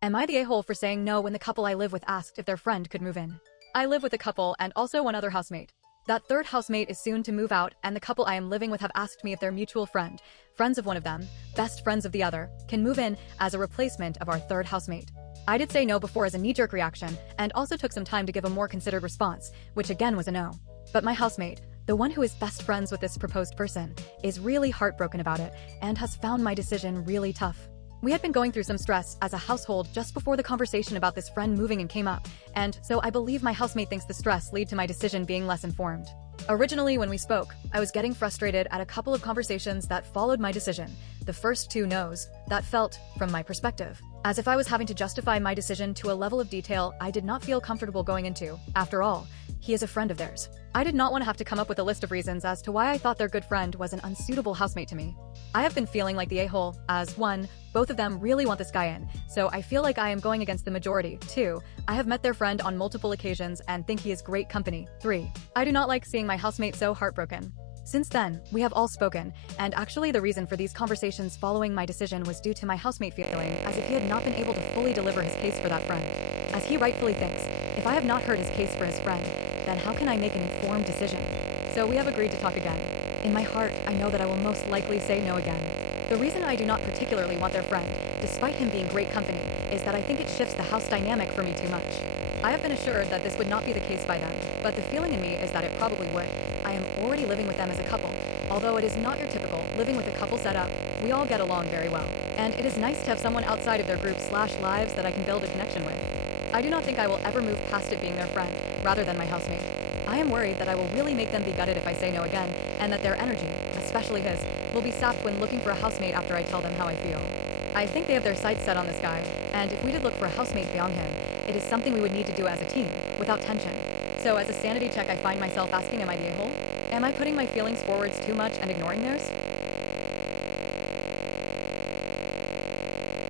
Am I the a-hole for saying no when the couple I live with asked if their friend could move in? I live with a couple and also one other housemate. That third housemate is soon to move out, and the couple I am living with have asked me if their mutual friend, friends of one of them, best friends of the other, can move in as a replacement of our third housemate. I did say no before as a knee-jerk reaction, and also took some time to give a more considered response, which again was a no. But my housemate, the one who is best friends with this proposed person, is really heartbroken about it and has found my decision really tough. We had been going through some stress as a household just before the conversation about this friend moving in came up, and so I believe my housemate thinks the stress lead to my decision being less informed. Originally, when we spoke, I was getting frustrated at a couple of conversations that followed my decision, the first two no's, that felt, from my perspective, as if I was having to justify my decision to a level of detail I did not feel comfortable going into. After all, he is a friend of theirs. I did not want to have to come up with a list of reasons as to why I thought their good friend was an unsuitable housemate to me. I have been feeling like the a-hole, as 1, both of them really want this guy in, so I feel like I am going against the majority. 2, I have met their friend on multiple occasions and think he is great company. 3, I do not like seeing my housemate so heartbroken. Since then, we have all spoken, and actually the reason for these conversations following my decision was due to my housemate feeling as if he had not been able to fully deliver his case for that friend. As he rightfully thinks, if I have not heard his case for his friend, then how can I make an informed decision? So we have agreed to talk again. In my heart, I know that I will most likely say no again. The reason I do not particularly want their friend, despite him being great company, is that I think it shifts the house dynamic for me too much. I have been assured that this would not be the case by then, but the feeling in me is that it probably would. I am already living with them as a couple. Although it is not your typical living with a couple setup, we all get along very well. And it is nice to have someone outside of their group/lives that I can build a connection with. I do not think I will ever move past it being their friend, rather than my housemate. I am worried that I will really make them be gutted if I say no again, and that their energy, especially his, will be sapped when looking for a housemate after I tell them how I feel. I think they have their sights set on this guy, and if we did look for a housemate beyond him, it is something we would need to do as a team, without tension. So as a sanity check, I find myself asking, am I the a-hole? Am I putting my feelings forwards too much and ignoring theirs?